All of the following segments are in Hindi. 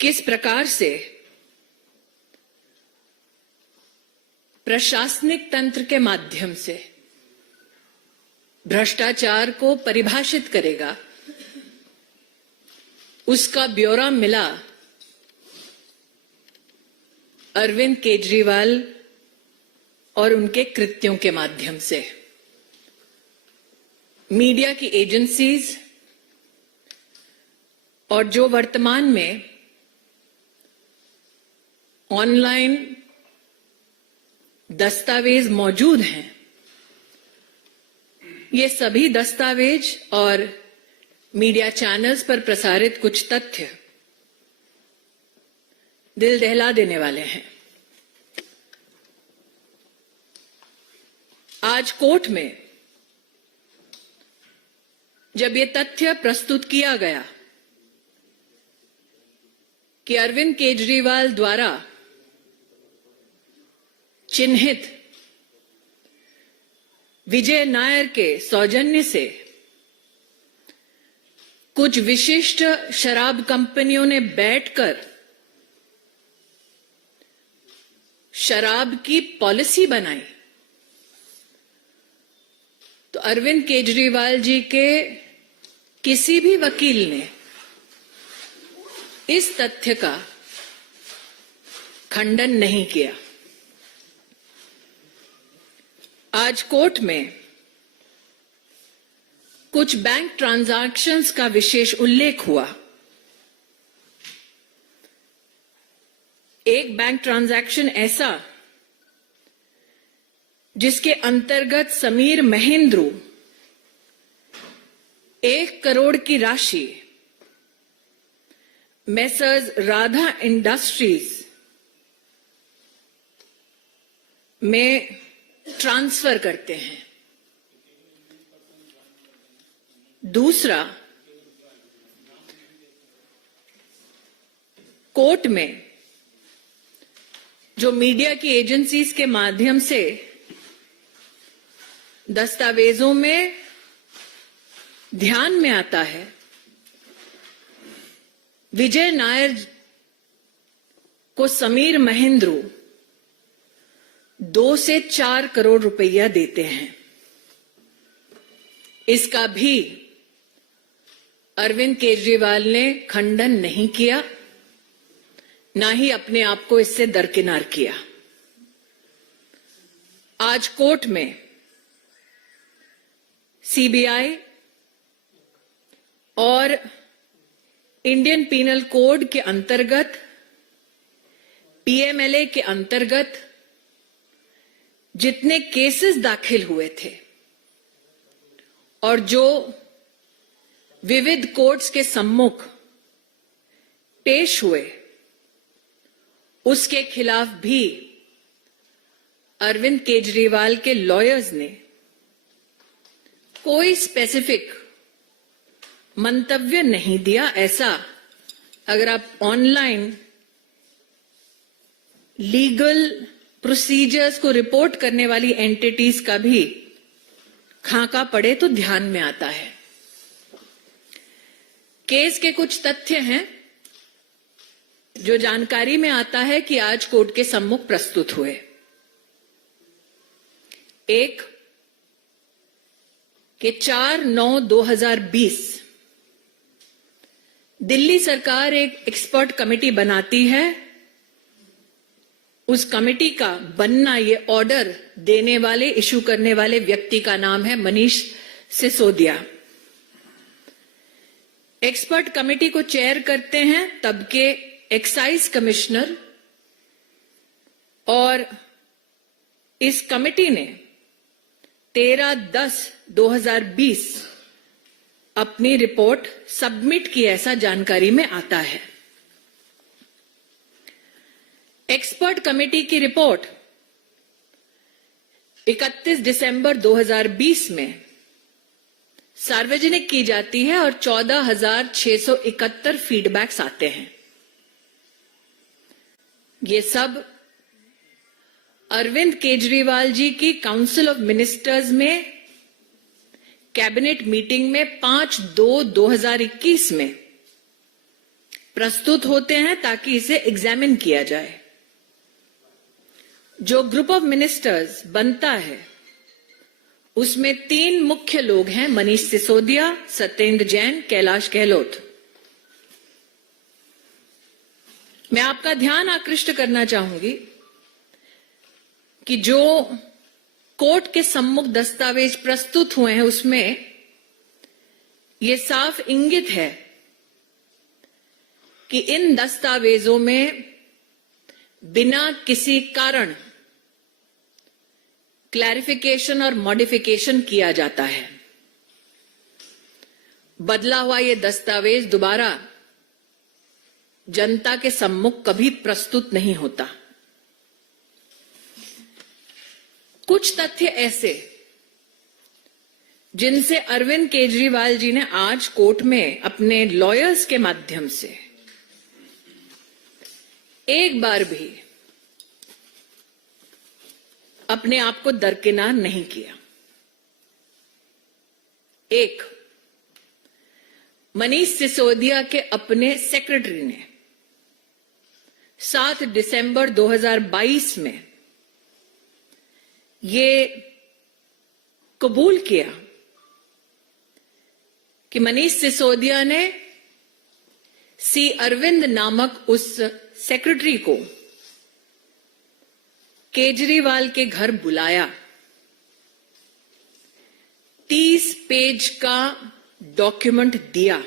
किस प्रकार से प्रशासनिक तंत्र के माध्यम से भ्रष्टाचार को परिभाषित करेगा, उसका ब्यौरा मिला अरविंद केजरीवाल और उनके कृत्यों के माध्यम से। मीडिया की एजेंसीज और जो वर्तमान में ऑनलाइन दस्तावेज मौजूद हैं, ये सभी दस्तावेज और मीडिया चैनल्स पर प्रसारित कुछ तथ्य दिल दहला देने वाले हैं। आज कोर्ट में जब ये तथ्य प्रस्तुत किया गया कि अरविंद केजरीवाल द्वारा चिन्हित विजय नायर के सौजन्य से कुछ विशिष्ट शराब कंपनियों ने बैठकर शराब की पॉलिसी बनाई, तो अरविंद केजरीवाल जी के किसी भी वकील ने इस तथ्य का खंडन नहीं किया। आज कोर्ट में कुछ बैंक ट्रांजैक्शंस का विशेष उल्लेख हुआ। एक बैंक ट्रांजैक्शन ऐसा जिसके अंतर्गत समीर महेंद्रू 1 करोड़ की राशि मेसर्स राधा इंडस्ट्रीज में ट्रांसफर करते हैं। दूसरा, कोर्ट में जो मीडिया की एजेंसीज के माध्यम से दस्तावेजों में ध्यान में आता है, विजय नायर को समीर महेंद्रू 2 से 4 करोड़ रुपया देते हैं। इसका भी अरविंद केजरीवाल ने खंडन नहीं किया, ना ही अपने आप को इससे दरकिनार किया। आज कोर्ट में सीबीआई और इंडियन पीनल कोड के अंतर्गत, पीएमएलए के अंतर्गत जितने केसेस दाखिल हुए थे और जो विविध कोर्ट्स के सम्मुख पेश हुए, उसके खिलाफ भी अरविंद केजरीवाल के लॉयर्स ने कोई स्पेसिफिक मंतव्य नहीं दिया। ऐसा अगर आप ऑनलाइन लीगल प्रोसीजर्स को रिपोर्ट करने वाली एंटिटीज का भी खाका पड़े तो ध्यान में आता है। केस के कुछ तथ्य हैं जो जानकारी में आता है कि आज कोर्ट के सम्मुख प्रस्तुत हुए। एक, कि 4/9/2020 दिल्ली सरकार एक एक्सपर्ट कमेटी बनाती है। उस कमेटी का बनना, ये ऑर्डर देने वाले, इशू करने वाले व्यक्ति का नाम है मनीष सिसोदिया। एक्सपर्ट कमेटी को चेयर करते हैं तब के एक्साइज कमिश्नर, और इस कमेटी ने 13/10/2020 अपनी रिपोर्ट सबमिट की, ऐसा जानकारी में आता है। एक्सपर्ट कमेटी की रिपोर्ट 31 दिसंबर 2020 में सार्वजनिक की जाती है और 14,671 फीडबैक्स आते हैं। ये सब अरविंद केजरीवाल जी की काउंसिल ऑफ मिनिस्टर्स में कैबिनेट मीटिंग में 5/2/2021 में प्रस्तुत होते हैं ताकि इसे एग्जामिन किया जाए। जो ग्रुप ऑफ मिनिस्टर्स बनता है उसमें 3 मुख्य लोग हैं, मनीष सिसोदिया, सत्येंद्र जैन, कैलाश गहलोत। मैं आपका ध्यान आकृष्ट करना चाहूंगी कि जो कोर्ट के सम्मुख दस्तावेज प्रस्तुत हुए हैं उसमें यह साफ इंगित है कि इन दस्तावेजों में बिना किसी कारण क्लैरिफिकेशन और मॉडिफिकेशन किया जाता है। बदला हुआ यह दस्तावेज दोबारा जनता के सम्मुख कभी प्रस्तुत नहीं होता। कुछ तथ्य ऐसे जिनसे अरविंद केजरीवाल जी ने आज कोर्ट में अपने लॉयर्स के माध्यम से एक बार भी अपने आप को दरकिनार नहीं किया। एक, मनीष सिसोदिया के अपने सेक्रेटरी ने 7 दिसंबर 2022 में ये कबूल किया कि मनीष सिसोदिया ने सी अरविंद नामक उस सेक्रेटरी को केजरीवाल के घर बुलाया, 30 पेज का डॉक्यूमेंट दिया।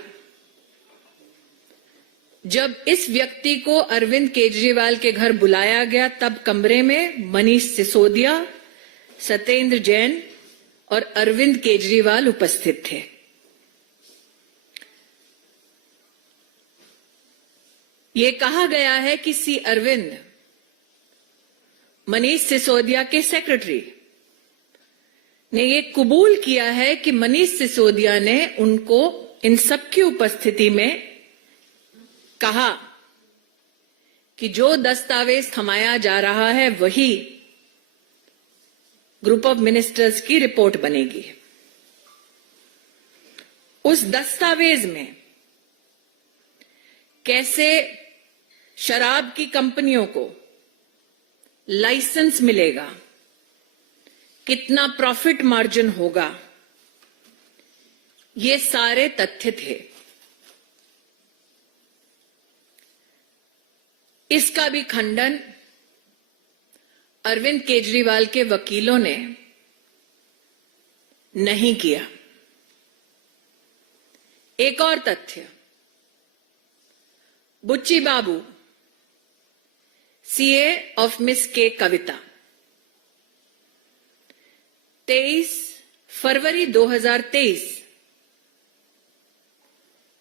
जब इस व्यक्ति को अरविंद केजरीवाल के घर बुलाया गया तब कमरे में मनीष सिसोदिया, सत्येंद्र जैन और अरविंद केजरीवाल उपस्थित थे। यह कहा गया है कि सी अरविंद मनीष सिसोदिया के सेक्रेटरी ने यह कबूल किया है कि मनीष सिसोदिया ने उनको इन सबकी उपस्थिति में कहा कि जो दस्तावेज थमाया जा रहा है वही ग्रुप ऑफ मिनिस्टर्स की रिपोर्ट बनेगी। उस दस्तावेज में कैसे शराब की कंपनियों को लाइसेंस मिलेगा, कितना प्रॉफिट मार्जिन होगा, ये सारे तथ्य थे। इसका भी खंडन अरविंद केजरीवाल के वकीलों ने नहीं किया। एक और तथ्य, बुच्ची बाबू सीए ऑफ मिस के कविता 23 फरवरी 2023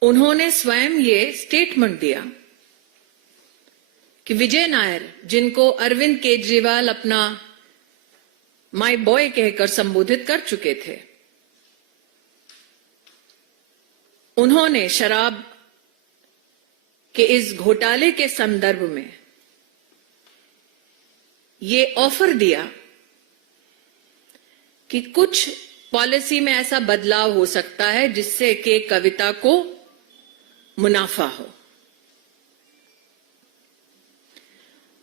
उन्होंने स्वयं ये स्टेटमेंट दिया कि विजय नायर, जिनको अरविंद केजरीवाल अपना माय बॉय कहकर संबोधित कर चुके थे, उन्होंने शराब के इस घोटाले के संदर्भ में ये ऑफर दिया कि कुछ पॉलिसी में ऐसा बदलाव हो सकता है जिससे कि कविता को मुनाफा हो।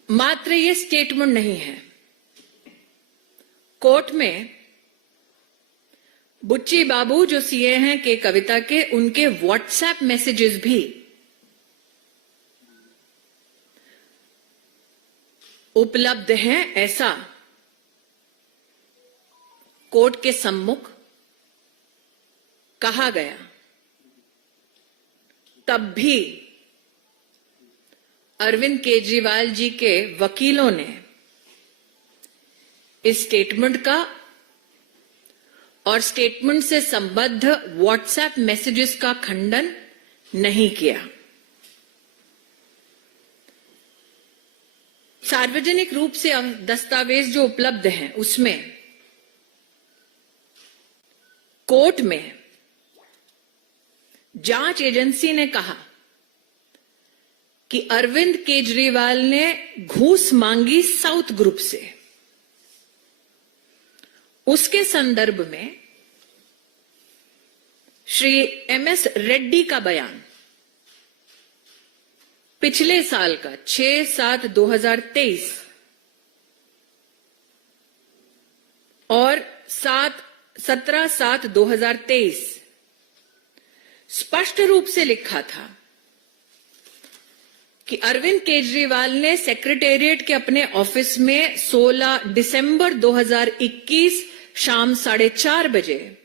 मात्र ये स्टेटमेंट नहीं है, कोर्ट में बुच्ची बाबू जो सीए हैं के कविता के, उनके व्हाट्सएप मैसेजेस भी उपलब्ध हैं, ऐसा कोर्ट के सम्मुख कहा गया। तब भी अरविंद केजरीवाल जी के वकीलों ने इस स्टेटमेंट का और स्टेटमेंट से संबद्ध व्हाट्सएप मैसेजेस का खंडन नहीं किया। सार्वजनिक रूप से दस्तावेज जो उपलब्ध हैं उसमें कोर्ट में जांच एजेंसी ने कहा कि अरविंद केजरीवाल ने घूस मांगी साउथ ग्रुप से। उसके संदर्भ में श्री एमएस रेड्डी का बयान पिछले साल का 6/7/2023 और 17/7/2023 स्पष्ट रूप से लिखा था कि अरविंद केजरीवाल ने सेक्रेटेरिएट के अपने ऑफिस में 16 दिसंबर 2021 शाम 4:30 बजे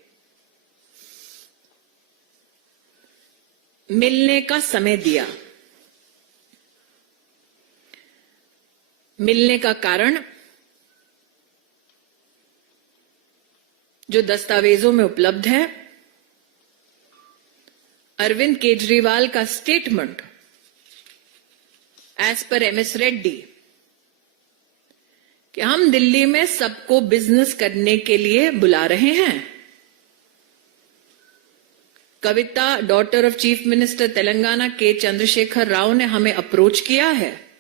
मिलने का समय दिया। मिलने का कारण जो दस्तावेजों में उपलब्ध है, अरविंद केजरीवाल का statement as per MS Reddy कि हम दिल्ली में सबको बिजनेस करने के लिए बुला रहे हैं। Kavitha, daughter of chief minister Telangana K Chandrashekar Rao ने हमें अप्रोच किया है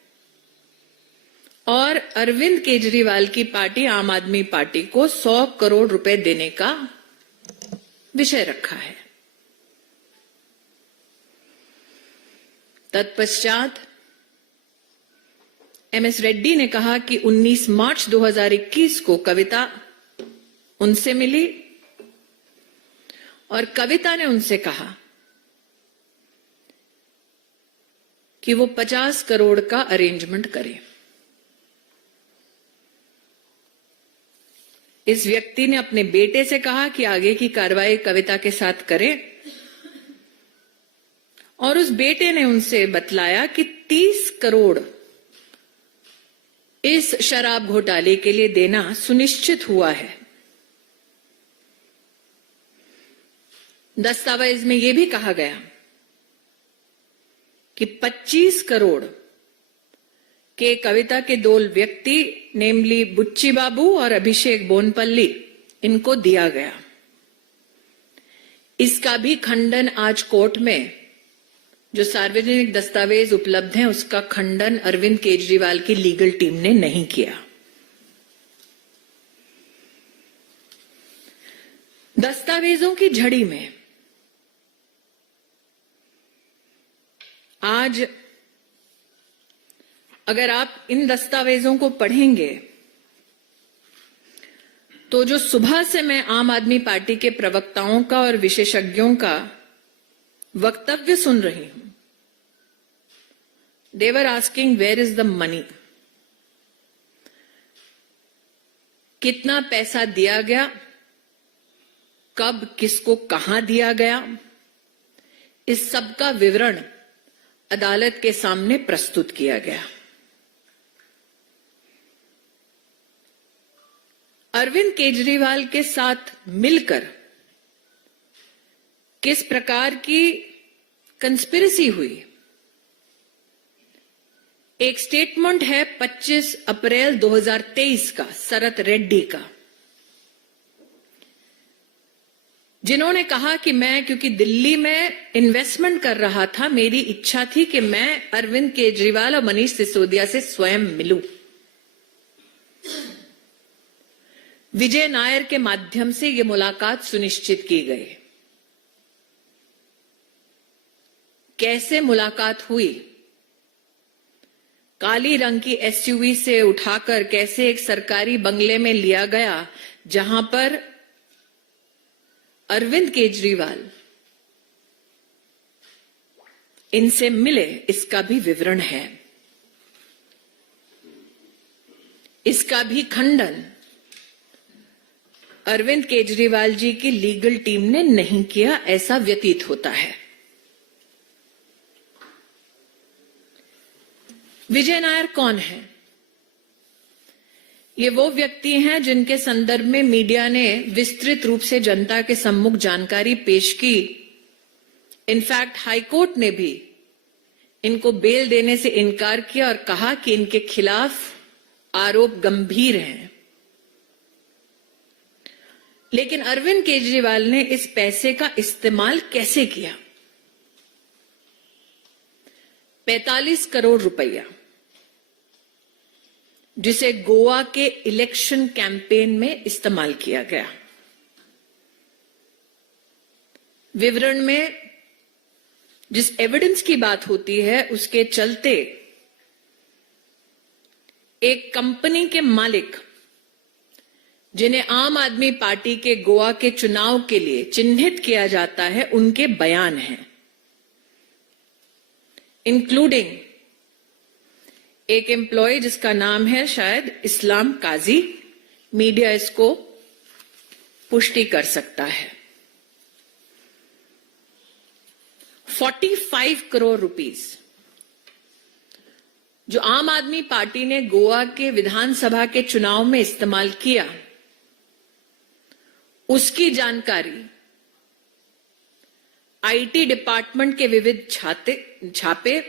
और अरविंद केजरीवाल की पार्टी आम आदमी पार्टी को 100 करोड़ रुपए देने का विषय रखा है। तत्पश्चात MS रेड्डी ने कहा कि 19 मार्च 2021 को कविता उनसे मिली और कविता ने उनसे कहा कि वो 50 करोड़ का अरेंजमेंट करें। इस व्यक्ति ने अपने बेटे से कहा कि आगे की कार्रवाई कविता के साथ करें और उस बेटे ने उनसे बतलाया कि 30 करोड़ इस शराब घोटाले के लिए देना सुनिश्चित हुआ है। दस्तावेज में यह भी कहा गया कि 25 करोड़ के कविता के 2 व्यक्ति नेमली बुच्ची बाबू और अभिषेक बोनपल्ली इनको दिया गया। इसका भी खंडन आज कोर्ट में जो सार्वजनिक दस्तावेज उपलब्ध हैं उसका खंडन अरविंद केजरीवाल की लीगल टीम ने नहीं किया। दस्तावेजों की झड़ी में आज अगर आप इन दस्तावेजों को पढ़ेंगे तो जो सुबह से मैं आम आदमी पार्टी के प्रवक्ताओं का और विशेषज्ञों का वक्तव्य सुन रही हूं, they were asking where is the money? कितना पैसा दिया गया, कब किसको कहां दिया गया, इस सब का विवरण अदालत के सामने प्रस्तुत किया गया। अरविंद केजरीवाल के साथ मिलकर किस प्रकार की कंस्पिरेसी हुई, एक स्टेटमेंट है 25 अप्रैल 2023 का शरत रेड्डी का, जिन्होंने कहा कि मैं क्योंकि दिल्ली में इन्वेस्टमेंट कर रहा था, मेरी इच्छा थी कि मैं अरविंद केजरीवाल और मनीष सिसोदिया से स्वयं मिलूं। विजय नायर के माध्यम से यह मुलाकात सुनिश्चित की गई। कैसे मुलाकात हुई, काली रंग की SUV से उठाकर कैसे एक सरकारी बंगले में लिया गया जहां पर अरविंद केजरीवाल इनसे मिले, इसका भी विवरण है। इसका भी खंडन अरविंद केजरीवाल जी की लीगल टीम ने नहीं किया, ऐसा व्यतीत होता है। विजय नायर कौन है? ये वो व्यक्ति हैं जिनके संदर्भ में मीडिया ने विस्तृत रूप से जनता के सम्मुख जानकारी पेश की। इनफैक्ट हाईकोर्ट ने भी इनको बेल देने से इनकार किया और कहा कि इनके खिलाफ आरोप गंभीर हैं। लेकिन अरविंद केजरीवाल ने इस पैसे का इस्तेमाल कैसे किया? 45 करोड़ रुपया, जिसे गोवा के इलेक्शन कैंपेन में इस्तेमाल किया गया। विवरण में जिस एविडेंस की बात होती है उसके चलते एक कंपनी के मालिक, जिन्हें आम आदमी पार्टी के गोवा के चुनाव के लिए चिन्हित किया जाता है, उनके बयान हैं, इंक्लूडिंग एक एम्प्लॉय जिसका नाम है शायद इस्लाम काजी। मीडिया इसको पुष्टि कर सकता है। 45 करोड़ रुपीस जो आम आदमी पार्टी ने गोवा के विधानसभा के चुनाव में इस्तेमाल किया, उसकी जानकारी आईटी डिपार्टमेंट के विविध छापे,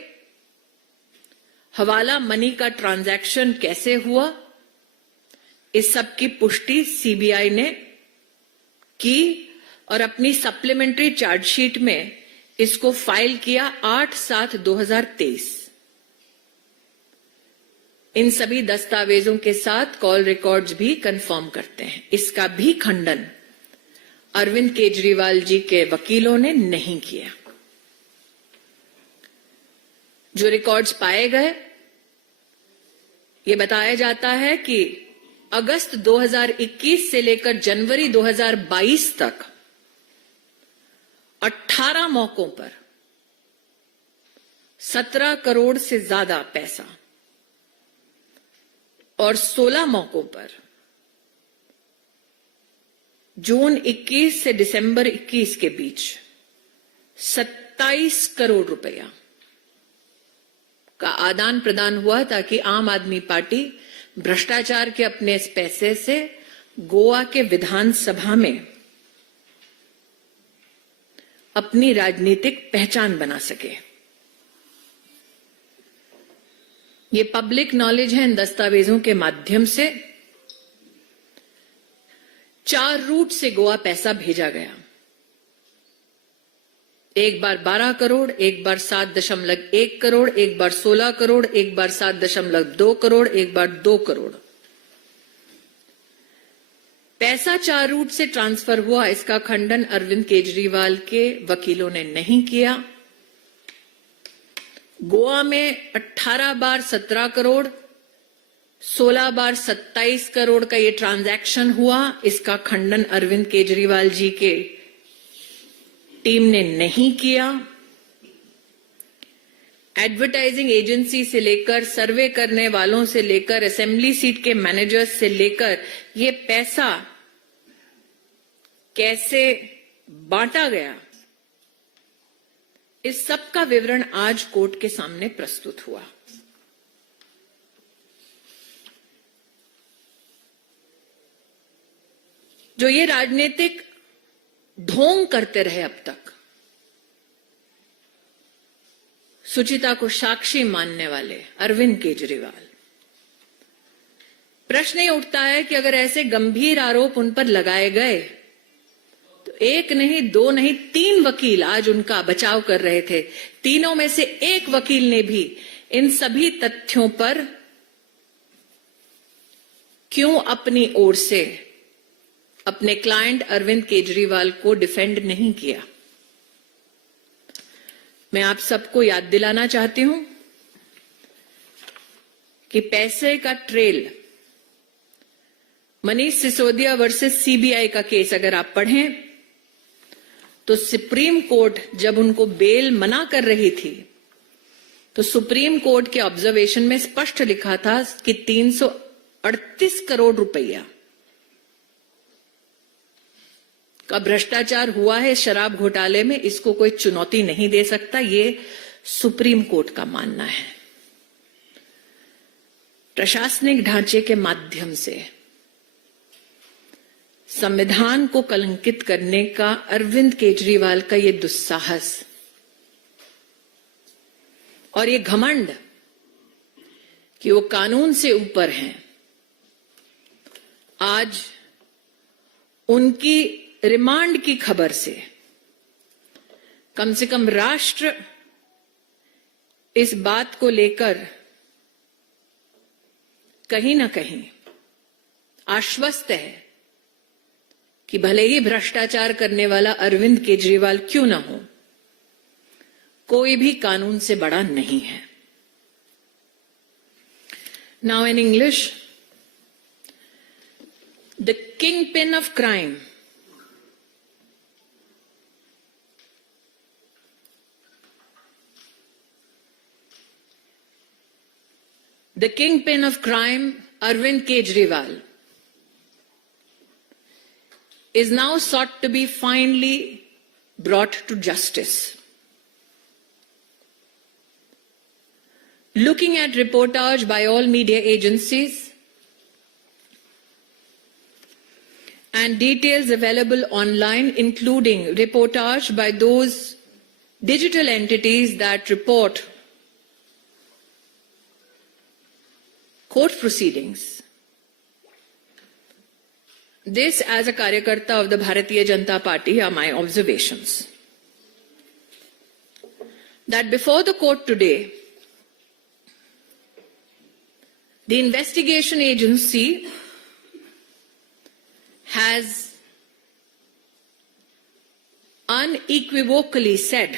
हवाला मनी का ट्रांजैक्शन कैसे हुआ, इस सब की पुष्टि सीबीआई ने की और अपनी सप्लीमेंट्री चार्जशीट में इसको फाइल किया 8/7/2023। इन सभी दस्तावेजों के साथ कॉल रिकॉर्ड्स भी कंफर्म करते हैं। इसका भी खंडन अरविंद केजरीवाल जी के वकीलों ने नहीं किया। जो रिकॉर्ड्स पाए गए, ये बताया जाता है कि अगस्त 2021 से लेकर जनवरी 2022 तक 18 मौकों पर 17 करोड़ से ज्यादा पैसा और 16 मौकों पर जून 21 से दिसंबर 21 के बीच 27 करोड़ रुपया का आदान प्रदान हुआ, ताकि आम आदमी पार्टी भ्रष्टाचार के अपने इस पैसे से गोवा के विधानसभा में अपनी राजनीतिक पहचान बना सके। ये पब्लिक नॉलेज है। इन दस्तावेजों के माध्यम से 4 रूट से गोवा पैसा भेजा गया। एक बार 12 करोड़, एक बार 7.1 करोड़, एक बार 16 करोड़, एक बार 7.2 करोड़, एक बार 2 करोड़। पैसा 4 रूट से ट्रांसफर हुआ, इसका खंडन अरविंद केजरीवाल के वकीलों ने नहीं किया। गोवा में 18 बार 17 करोड़, 16 बार 27 करोड़ का ये ट्रांजैक्शन हुआ, इसका खंडन अरविंद केजरीवाल जी के टीम ने नहीं किया। एडवर्टाइजिंग एजेंसी से लेकर, सर्वे करने वालों से लेकर, असेंबली सीट के मैनेजर्स से लेकर ये पैसा कैसे बांटा गया, इस सब का विवरण आज कोर्ट के सामने प्रस्तुत हुआ। जो ये राजनीतिक ढोंग करते रहे अब तक, सुचिता को साक्षी मानने वाले अरविंद केजरीवाल, प्रश्न ये उठता है कि अगर ऐसे गंभीर आरोप उन पर लगाए गए तो एक नहीं, 2 नहीं, 3 वकील आज उनका बचाव कर रहे थे। तीनों में से एक वकील ने भी इन सभी तथ्यों पर क्यों अपनी ओर से अपने क्लाइंट अरविंद केजरीवाल को डिफेंड नहीं किया। मैं आप सबको याद दिलाना चाहती हूं कि पैसे का trail, Manish Sisodia versus CBI का केस अगर आप पढ़ें तो सुप्रीम कोर्ट जब उनको बेल मना कर रही थी तो सुप्रीम कोर्ट के ऑब्जर्वेशन में स्पष्ट लिखा था कि 338 करोड़ रुपया का भ्रष्टाचार हुआ है शराब घोटाले में, इसको कोई चुनौती नहीं दे सकता, ये सुप्रीम कोर्ट का मानना है। प्रशासनिक ढांचे के माध्यम से संविधान को कलंकित करने का अरविंद केजरीवाल का ये दुस्साहस और ये घमंड कि वो कानून से ऊपर हैं, आज उनकी रिमांड की खबर से कम से कम राष्ट्र इस बात को लेकर कहीं ना कहीं आश्वस्त है कि भले ही भ्रष्टाचार करने वाला अरविंद केजरीवाल क्यों ना हो, कोई भी कानून से बड़ा नहीं है. Now in English, the kingpin of crime Arvind Kejriwal, is now sought to be finally brought to justice. Looking at reportage by all media agencies and details available online, including reportage by those digital entities that report court proceedings. This, as a Karyakarta of the Bharatiya Janata Party, are my observations. That before the court today, the investigation agency has unequivocally said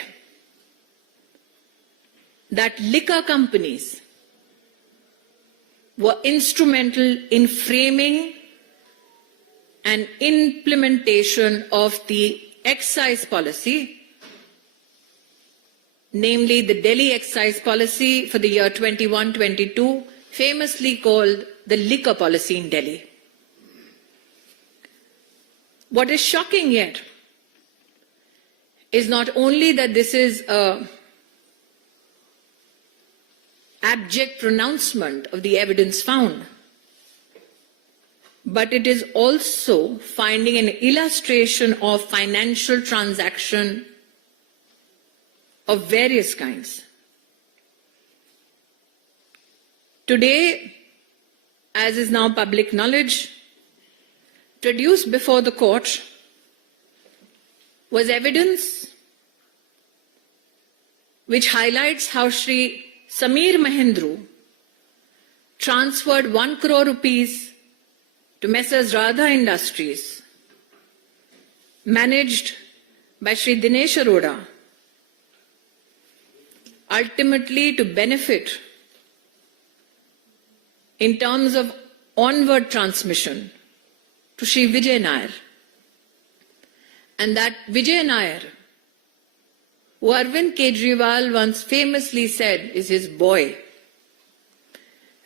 that liquor companies were instrumental in framing and implementation of the excise policy, namely the Delhi excise policy for the year 21-22, famously called the liquor policy in Delhi. What is shocking yet is not only that this is an abject pronouncement of the evidence found, but it is also finding an illustration of financial transaction of various kinds. Today, as is now public knowledge, produced before the court was evidence which highlights how Shri Sameer Mahendru transferred 1 crore rupees to Messrs. Radha Industries, managed by Shri Dinesh Arora, ultimately to benefit in terms of onward transmission to Shri Vijay Nair. And that Vijay Nair, who Arvind Kejriwal once famously said is his boy,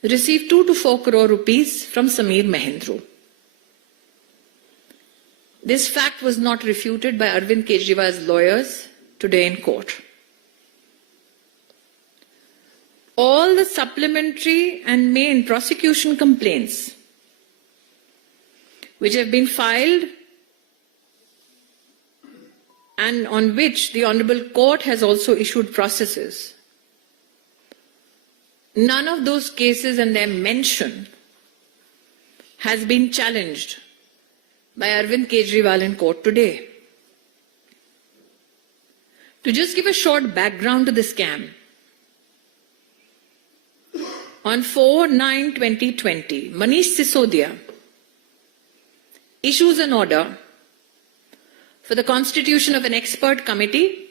received 2 to 4 crore rupees from Sameer Mahendru. This fact was not refuted by Arvind Kejriwal's lawyers today in court. All the supplementary and main prosecution complaints which have been filed and on which the Honorable Court has also issued processes, none of those cases and their mention has been challenged by Arvind Kejriwal in court today. To just give a short background to the scam, on 4/9/2020, Manish Sisodia issues an order for the constitution of an expert committee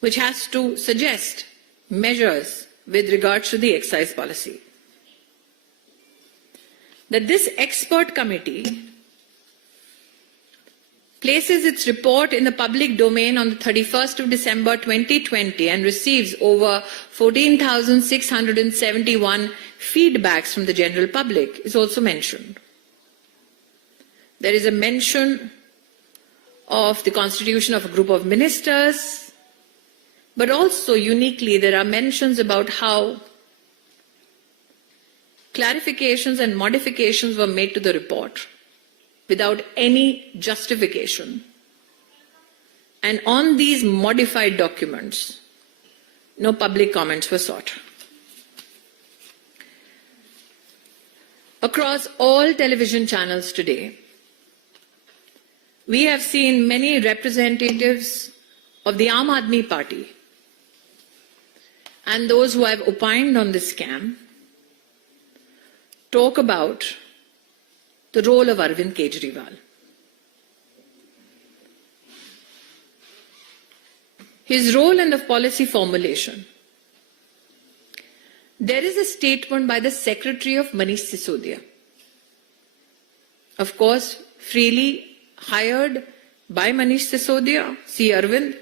which has to suggest measures with regards to the excise policy. That this expert committee places its report in the public domain on the 31st of December 2020 and receives over 14,671 feedbacks from the general public is also mentioned. There is a mention of the constitution of a group of ministers, but also uniquely there are mentions about how clarifications and modifications were made to the report without any justification. And on these modified documents, no public comments were sought. Across all television channels today, we have seen many representatives of the Aam Aadmi Party and those who have opined on this scam talk about the role of Arvind Kejriwal. his role in the policy formulation. There is a statement by the Secretary of Manish Sisodia, of course, freely hired by Manish Sisodia, C. Arvind,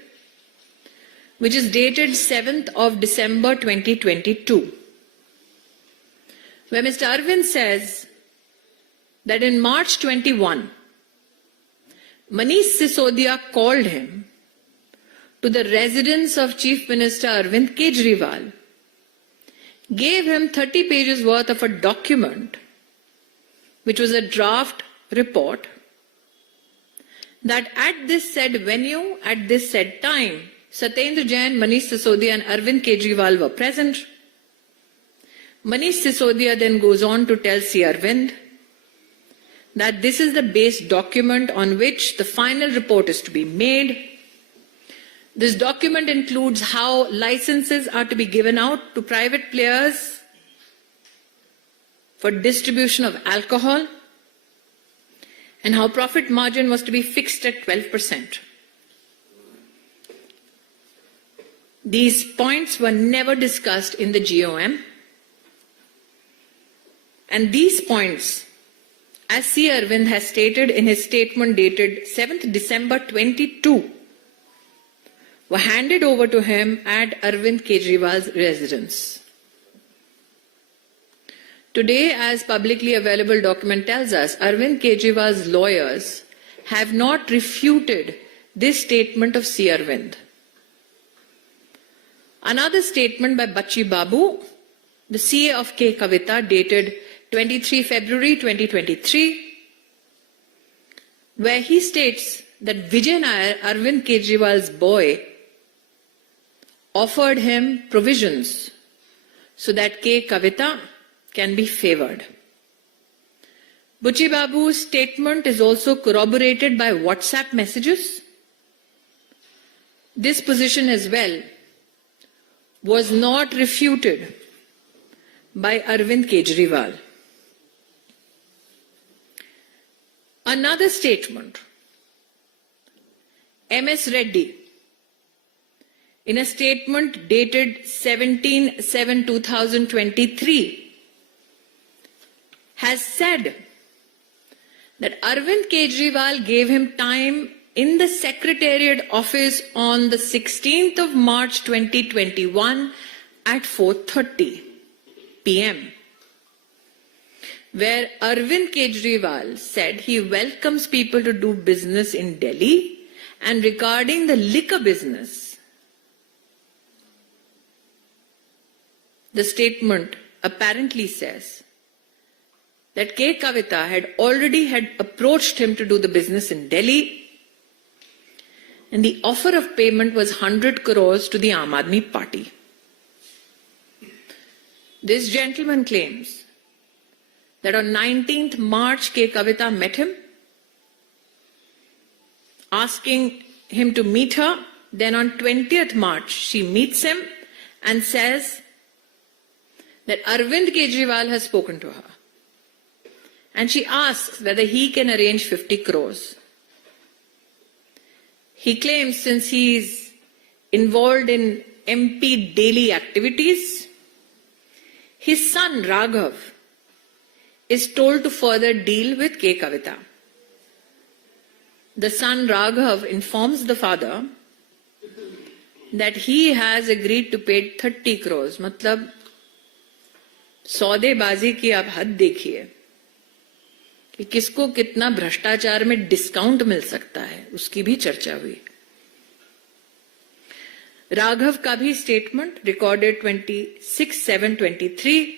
which is dated 7th of December 2022, where Mr. Arvind says that in March 21, Manish Sisodia called him to the residence of Chief Minister Arvind Kejriwal, gave him 30 pages worth of a document, which was a draft report, that at this said venue, at this said time, Satyendra Jain, Manish Sisodia and Arvind Kejriwal were present. Manish Sisodia then goes on to tell C. Arvind that this is the base document on which the final report is to be made. This document includes how licenses are to be given out to private players for distribution of alcohol and how profit margin was to be fixed at 12%. These points were never discussed in the GOM, and these points, as C. Arvind has stated in his statement dated 7th December 22, were handed over to him at Arvind Kejriwal's residence. Today, as publicly available document tells us, Arvind Kejriwal's lawyers have not refuted this statement of C. Arvind. Another statement by Bachi Babu, the CA of K. Kavita, dated 23 February 2023, where he states that Vijay Nair, Arvind Kejriwal's boy, offered him provisions so that K. Kavita can be favored. Bachi Babu's statement is also corroborated by WhatsApp messages. This position as well was not refuted by Arvind Kejriwal. Another statement, M.S. Reddy, in a statement dated 17/7/2023, has said that Arvind Kejriwal gave him time in the Secretariat office on the 16th of March 2021 at 4:30 p.m. where Arvind Kejriwal said he welcomes people to do business in Delhi, and regarding the liquor business, the statement apparently says that K. Kavita had already approached him to do the business in Delhi, and the offer of payment was 100 crores to the Aam Aadmi Party. This gentleman claims that on 19th March, K. Kavita met him, asking him to meet her. Then on 20th March, she meets him and says that Arvind Kejriwal has spoken to her. And she asks whether he can arrange 50 crores. He claims since he is involved in MP daily activities, his son Raghav is told to further deal with K. Kavita. The son Raghav informs the father that he has agreed to pay 30 crores. मतलब सौदेबाजी की आप हद देखिए कि किसको कितना भ्रष्टाचार में डिस्काउंट मिल सकता है, उसकी भी चर्चा हुई. राघव का भी स्टेटमेंट रिकॉर्डेड 26/7/23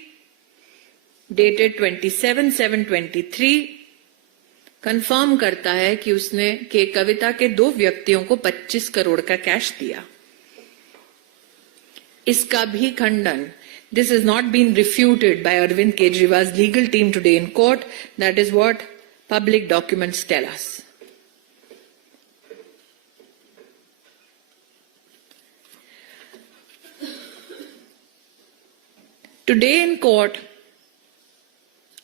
डेटेड 27/7/23 कंफर्म करता है कि उसने के कविता के 2 व्यक्तियों को 25 करोड़ का कैश दिया. इसका भी खंडन. This has not been refuted by Arvind Kejriwal's legal team today in court. That is what public documents tell us. Today in court,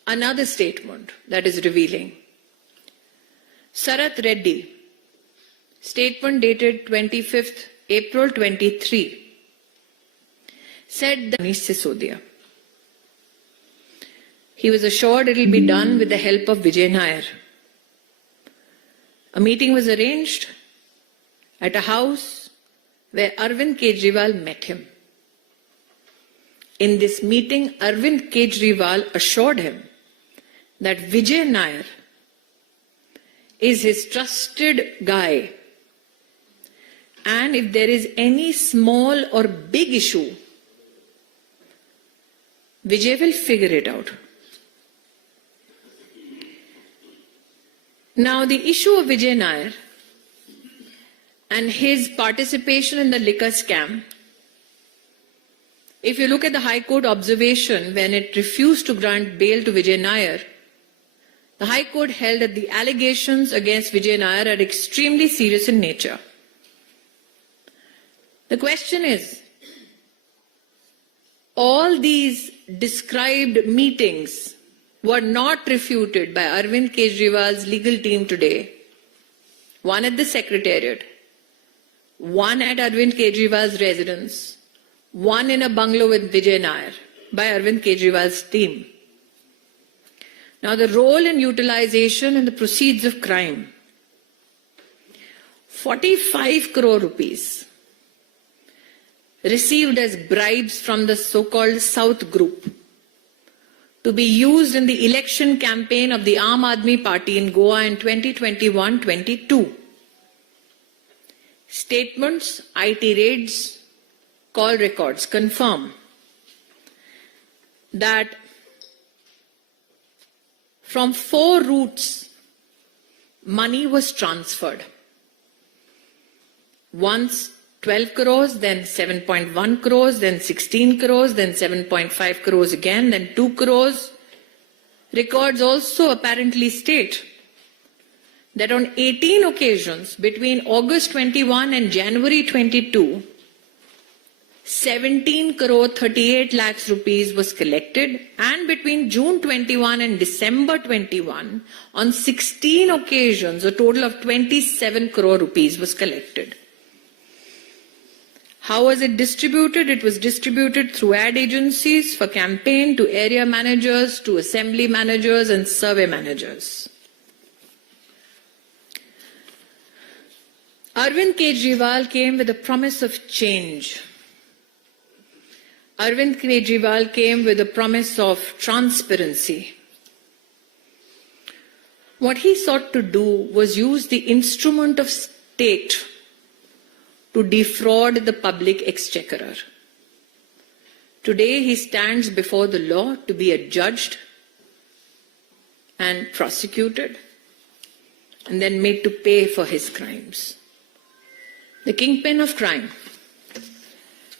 another statement that is revealing. Sarath Reddy, statement dated 25th April 23, said that Manish Sisodia. He was assured it will be done with the help of Vijay Nair. A meeting was arranged at a house where Arvind Kejriwal met him. In this meeting, Arvind Kejriwal assured him that Vijay Nair is his trusted guy, and if there is any small or big issue, Vijay will figure it out. Now, the issue of Vijay Nair and his participation in the liquor scam, if you look at the High Court observation when it refused to grant bail to Vijay Nair, the High Court held that the allegations against Vijay Nair are extremely serious in nature. The question is, all these described meetings were not refuted by Arvind Kejriwal's legal team today. One at the Secretariat, one at Arvind Kejriwal's residence, one in a bungalow with Vijay Nair by Arvind Kejriwal's team. Now, the role and utilization and the proceeds of crime. 45 crore rupees received as bribes from the so-called South Group to be used in the election campaign of the Aam Aadmi Party in Goa in 2021-22. Statements, IT raids, call records confirm that from 4 routes, money was transferred. Once 12 crores, then 7.1 crores, then 16 crores, then 7.5 crores again, then 2 crores. Records also apparently state that on 18 occasions between August 21 and January 22, 17 crore 38 lakhs rupees was collected, and between June 21 and December 21, on 16 occasions, a total of 27 crore rupees was collected. How was it distributed? It was distributed through ad agencies for campaign to area managers, to assembly managers and survey managers. Arvind Kejriwal came with a promise of change. Arvind Kejriwal came with a promise of transparency. What he sought to do was use the instrument of state to defraud the public exchequer. Today he stands before the law to be adjudged and prosecuted and then made to pay for his crimes. The kingpin of crime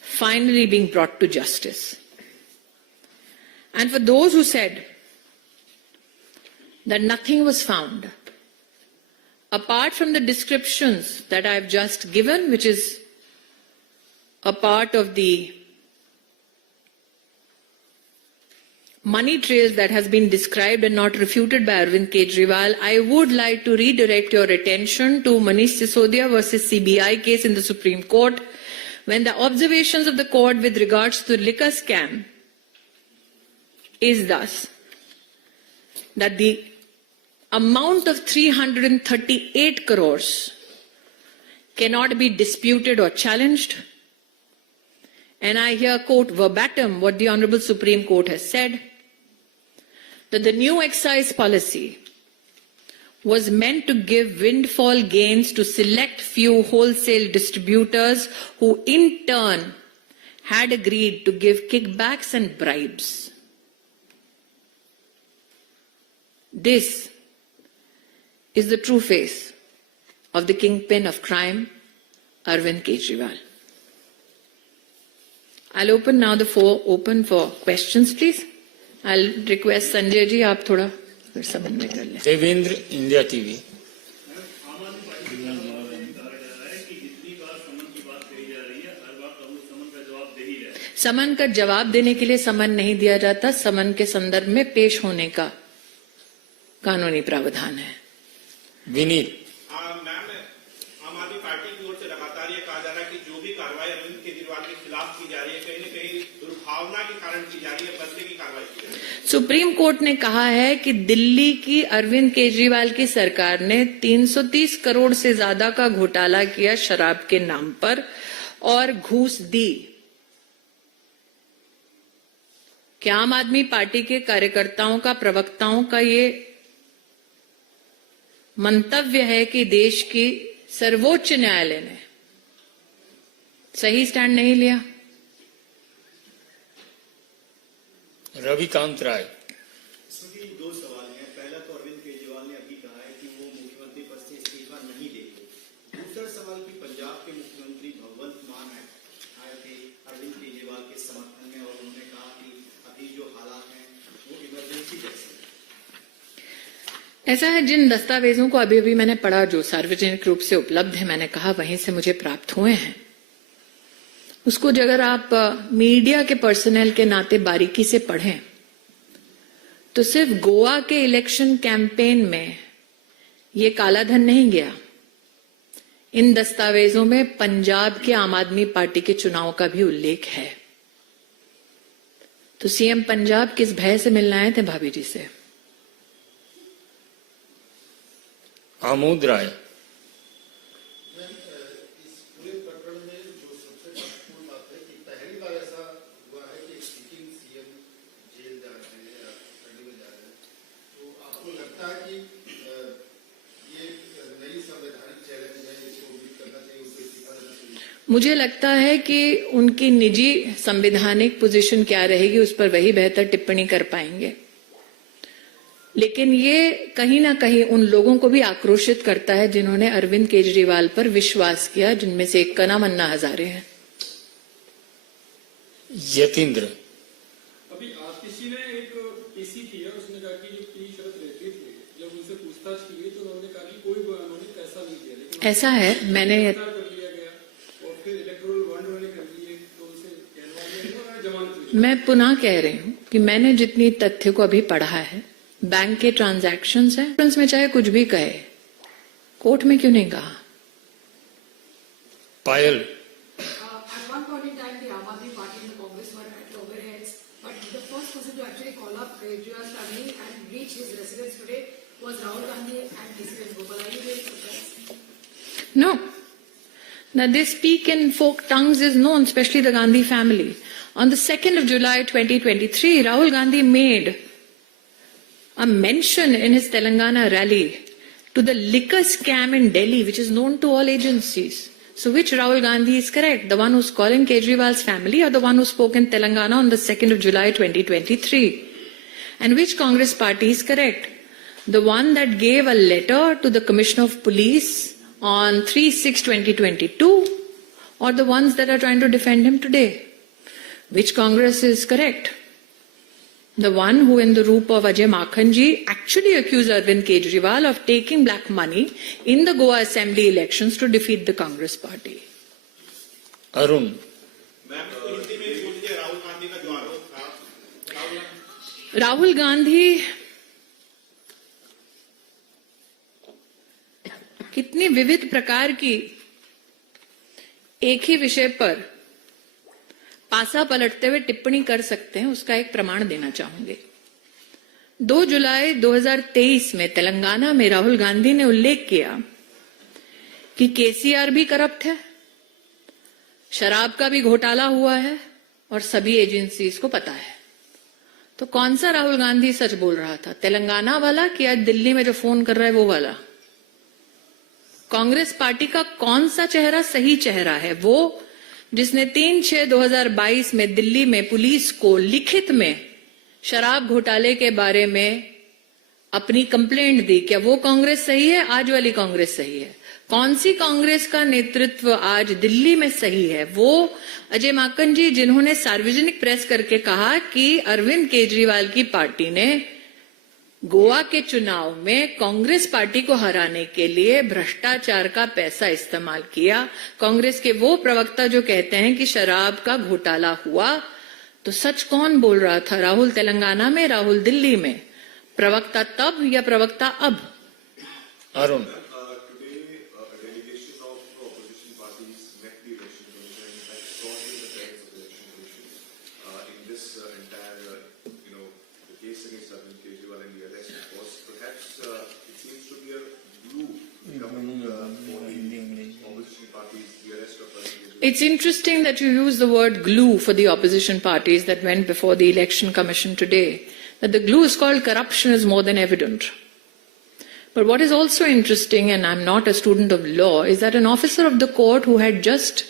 finally being brought to justice. And for those who said that nothing was found, apart from the descriptions that I've just given, which is a part of the money trails that has been described and not refuted by Arvind Kejriwal, I would like to redirect your attention to Manish Sisodia versus CBI case in the Supreme Court, when the observations of the court with regards to the liquor scam is thus that the amount of 338 crores cannot be disputed or challenged. And I here quote verbatim what the Honorable Supreme Court has said, that the new excise policy was meant to give windfall gains to select few wholesale distributors who in turn had agreed to give kickbacks and bribes. This is the true face of the kingpin of crime, Arvind Kejriwal. I'll open now the floor open for questions, please. I'll request Sanjay ji, आप थोड़ा समझ में कर लें. Devendra, India TV. समन का जवाब देने के लिए समन नहीं दिया जाता, समन के संदर्भ में पेश होने का कानूनी प्रावधान है. विनीत. मैम, आम आदमी पार्टी की ओर से लगातार ये कहा जा रहा है कि जो भी कार्रवाई अरविंद केजरीवाल के खिलाफ की जा रही है कहीं न कहीं दुर्भावना के कारण की जा रही है, बदले की कार्रवाई की जा रही है। सुप्रीम कोर्ट ने कहा है कि दिल्ली की अरविंद केजरीवाल की सरकार ने 330 करोड़ से ज्यादा का घोटाला किया शराब के नाम पर और घूस दी। क्या आम आदमी पार्टी के कार्यकर्ताओं का, प्रवक्ताओं का ये मंतव्य है कि देश की सर्वोच्च न्यायालय ने सही स्टैंड नहीं लिया? रविकांत राय। इसमें दो सवाल हैं। पहला तो अरविंद केजरीवाल ने अभी कहा है कि वो मुख्यमंत्री पद से इस्तीफा नहीं देंगे। दूसरा सवाल कि पंजाब के मुख्यमंत्री भगवंत मान आए थे अरविंद केजरीवाल के समर्थन में और उन्होंने कहा कि अभी जो हालात हैं वो इमरजेंसी जैसे। ऐसा है, जिन दस्तावेजों को अभी अभी मैंने पढ़ा जो सार्वजनिक रूप से उपलब्ध है, मैंने कहा वहीं से मुझे प्राप्त हुए हैं, उसको अगर आप मीडिया के पर्सनल के नाते बारीकी से पढ़ें तो सिर्फ गोवा के इलेक्शन कैंपेन में ये काला धन नहीं गया। इन दस्तावेजों में पंजाब के आम आदमी पार्टी के चुनाव का भी उल्लेख है। तो सीएम पंजाब किस भय से मिलने आए थे भाभी जी से? आमोद राय। मुझे लगता है कि उनकी निजी संवैधानिक पोजीशन क्या रहेगी उस पर वही बेहतर टिप्पणी कर पाएंगे, लेकिन ये कहीं ना कहीं उन लोगों को भी आक्रोशित करता है जिन्होंने अरविंद केजरीवाल पर विश्वास किया, जिनमें से एक का नाम अन्ना हजारे है। यतीन्द्र। अभी आतिशी ने एक पीसी किया, उसने कहा कि जो पी शरत रहती थी, जब उनसे पूछताछ की गई तो उन्होंने कहा कि कोई उन्होंने पैसा नहीं दिया, लेकिन ऐसा है, मैंने कर लिया गया और फिर इलेक्टोरल बॉन्ड उन्होंने कर लिए तो उनसे कहलवा जमानत। मैं पुनः कह रही हूं कि मैंने जितनी तथ्य को अभी पढ़ा है, बैंक के ट्रांजैक्शंस हैं, में चाहे कुछ भी कहे, कोर्ट में क्यों नहीं कहा? पायल। At one point in time, the Aam Aadmi Party and the Congress were at loggerheads, but the first person to actually call up Kejriwal's family and reach his residence today was Rahul Gandhi and KC Venugopal. Are you very surprised? No. Now, they speak in folk tongues is known, especially the Gandhi family. On the 2nd of July 2023, Rahul Gandhi made a mention in his Telangana rally to the liquor scam in Delhi, which is known to all agencies. So which Rahul Gandhi is correct? The one who's calling Kejriwal's family or the one who spoke in Telangana on the 2nd of July 2023? And which Congress party is correct? The one that gave a letter to the Commissioner of Police on 3/6/2022 or the ones that are trying to defend him today? Which Congress is correct? The one who in the roop of Ajay Makhanji actually accused Arvind Kejriwal of taking black money in the Goa Assembly elections to defeat the Congress party. Arun. Hindi में बोल दीजिए राहुल गांधी का जो आरोप था। राहुल गांधी कितनी विविध प्रकार की एक ही विषय पर पासा पलटते हुए टिप्पणी कर सकते हैं, उसका एक प्रमाण देना चाहूंगी। 2 जुलाई 2023 में तेलंगाना में राहुल गांधी ने उल्लेख किया कि केसीआर भी करप्ट है, शराब का भी घोटाला हुआ है और सभी एजेंसीज को पता है। तो कौन सा राहुल गांधी सच बोल रहा था, तेलंगाना वाला कि आज दिल्ली में जो फोन कर रहा है वो वाला? कांग्रेस पार्टी का कौन सा चेहरा सही चेहरा है? वो जिसने 3/6/2022 में दिल्ली में पुलिस को लिखित में शराब घोटाले के बारे में अपनी कंप्लेंट दी। क्या वो कांग्रेस सही है? आज वाली कांग्रेस सही है? कौन सी कांग्रेस का नेतृत्व आज दिल्ली में सही है? वो अजय माकन जी, जिन्होंने सार्वजनिक प्रेस करके कहा कि अरविंद केजरीवाल की पार्टी ने गोवा के चुनाव में कांग्रेस पार्टी को हराने के लिए भ्रष्टाचार का पैसा इस्तेमाल किया। कांग्रेस के वो प्रवक्ता जो कहते हैं कि शराब का घोटाला हुआ, तो सच कौन बोल रहा था? राहुल तेलंगाना में, राहुल दिल्ली में? प्रवक्ता तब या प्रवक्ता अब? Arun. It's interesting that you use the word glue for the opposition parties that went before the Election Commission today. That the glue is called corruption is more than evident. But what is also interesting, and I'm not a student of law, is that an officer of the court who had just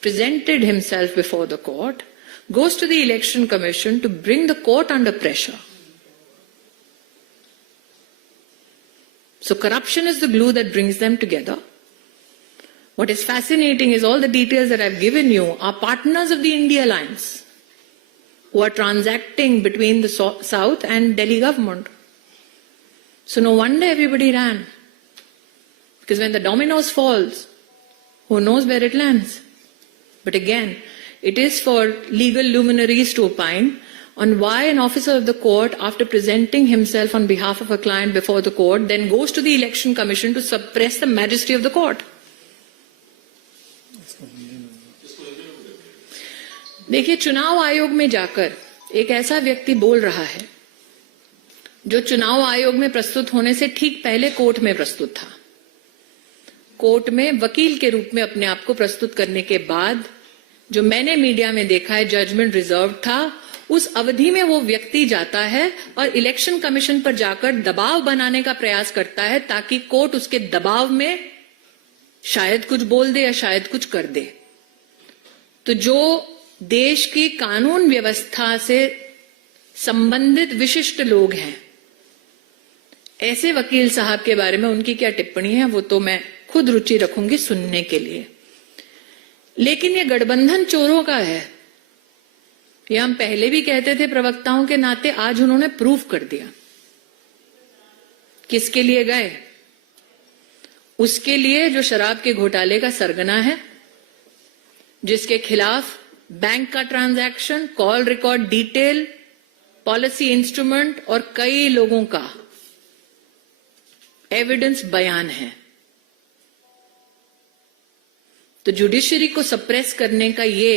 presented himself before the court goes to the Election Commission to bring the court under pressure. So corruption is the glue that brings them together. What is fascinating is all the details that I've given you are partners of the India Alliance who are transacting between the South and Delhi government. So no wonder everybody ran. Because when the dominoes falls, who knows where it lands? But again, it is for legal luminaries to opine on why an officer of the court, after presenting himself on behalf of a client before the court, then goes to the Election Commission to suppress the majesty of the court. देखिए, चुनाव आयोग में जाकर एक ऐसा व्यक्ति बोल रहा है जो चुनाव आयोग में प्रस्तुत होने से ठीक पहले कोर्ट में प्रस्तुत था। कोर्ट में वकील के रूप में अपने आप को प्रस्तुत करने के बाद जो मैंने मीडिया में देखा है जजमेंट रिजर्व था, उस अवधि में वो व्यक्ति जाता है और इलेक्शन कमीशन पर जाकर दबाव बनाने का प्रयास करता है ताकि कोर्ट उसके दबाव में शायद कुछ बोल दे या शायद कुछ कर दे। तो जो देश की कानून व्यवस्था से संबंधित विशिष्ट लोग हैं, ऐसे वकील साहब के बारे में उनकी क्या टिप्पणी है वो तो मैं खुद रुचि रखूंगी सुनने के लिए। लेकिन ये गठबंधन चोरों का है, ये हम पहले भी कहते थे प्रवक्ताओं के नाते, आज उन्होंने प्रूव कर दिया। किसके लिए गए? उसके लिए जो शराब के घोटाले का सरगना है, जिसके खिलाफ बैंक का transaction, call record detail, policy instrument और कई लोगों का एविडेंस बयान है। तो जुडिशरी को सप्रेस करने का ये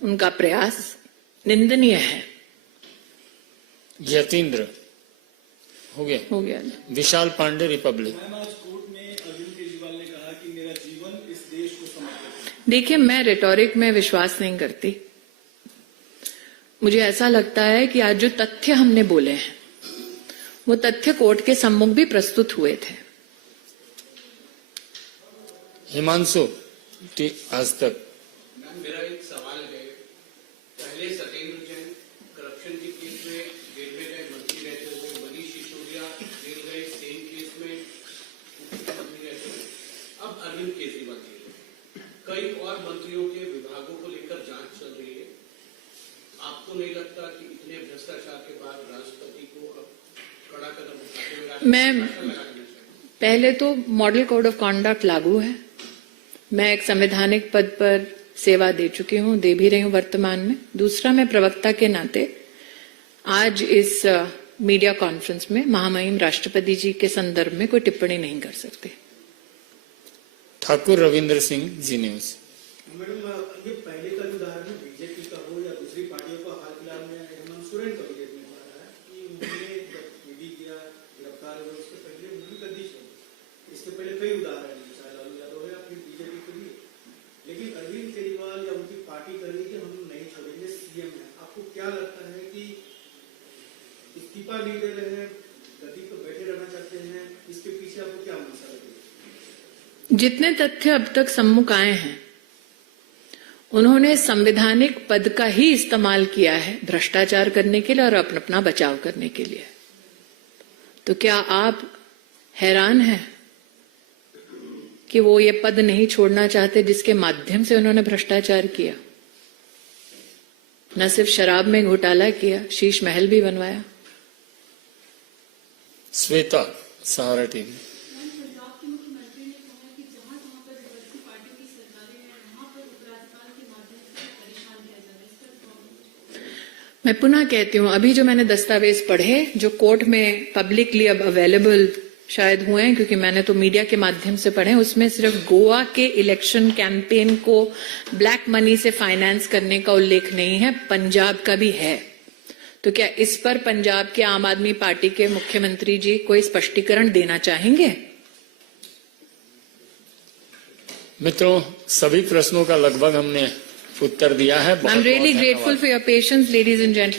उनका प्रयास निंदनीय है। यतीन्द्र हो गया। विशाल पांडे, रिपब्लिक। देखिए, मैं रेटोरिक में विश्वास नहीं करती। मुझे ऐसा लगता है कि आज जो तथ्य हमने बोले हैं वो तथ्य कोर्ट के सम्मुख भी प्रस्तुत हुए थे। हिमांशु, आज तक। मेरा एक सवाल है, पहले सत्येंद्र जैन करप्शन के केस में रेलवे गए मंत्री रहते हुए, मनीष सिसोदिया जेल गए सेम केस में मंत्री रहते हुए, अब अरविंद केजरीवाल जेल गए। कई और मंत्रियों के विभागों को लेकर जांच चल रही है। आपको नहीं लगता कि इतने भ्रष्टाचार के बाद राष्ट्रपति को अब कड़ा कदम उठाते हुए पहले तो मॉडल कोड ऑफ कॉन्डक्ट लागू है। मैं एक संवैधानिक पद पर सेवा दे चुकी हूं, दे भी रही हूं वर्तमान में। दूसरा, मैं प्रवक्ता के नाते आज इस मीडिया कॉन्फ्रेंस में महामहिम राष्ट्रपति जी के संदर्भ में कोई टिप्पणी नहीं कर सकते। ठाकुर रविंद्र सिंह, जी न्यूज। मैडम, ये पहले का उदाहरण है, बीजेपी का हो या दूसरी पार्टियों का, हाल फिलहाल में हेमंत सोरेन का भी देखने को आ रहा है कि उन्होंने ईडी किया, गिरफ्तार हुए, उसके पहले उनकी गर्दिश हो। इसके पहले कई उदाहरण है, चाहे लालू यादव है या फिर बीजेपी के लिए। लेकिन अरविंद केजरीवाल या उनकी पार्टी कर रही है कि हम नहीं छोड़ेंगे, सीएम है। आपको क्या लगता है कि इस्तीफा नहीं दे रहे हैं, गद्दी पर बैठे रहना चाहते हैं, इसके पीछे आपको क्या मंशा लगी? जितने तथ्य अब तक सम्मुख आए हैं उन्होंने संवैधानिक पद का ही इस्तेमाल किया है भ्रष्टाचार करने के लिए और अपना बचाव करने के लिए। तो क्या आप हैरान हैं कि वो ये पद नहीं छोड़ना चाहते जिसके माध्यम से उन्होंने भ्रष्टाचार किया? न सिर्फ शराब में घोटाला किया, शीश महल भी बनवाया। श्वेता, सहारा टीवी। मैं पुनः कहती हूं, अभी जो मैंने दस्तावेज पढ़े जो कोर्ट में पब्लिकली अब अवेलेबल शायद हुए हैं, क्योंकि मैंने तो मीडिया के माध्यम से पढ़े, उसमें सिर्फ गोवा के इलेक्शन कैंपेन को ब्लैक मनी से फाइनेंस करने का उल्लेख नहीं है, पंजाब का भी है। तो क्या इस पर पंजाब के आम आदमी पार्टी के मुख्यमंत्री जी कोई स्पष्टीकरण देना चाहेंगे? मित्रों, सभी प्रश्नों का लगभग हमने उत्तर दिया है। I am really grateful for your patience, ladies and gentleman.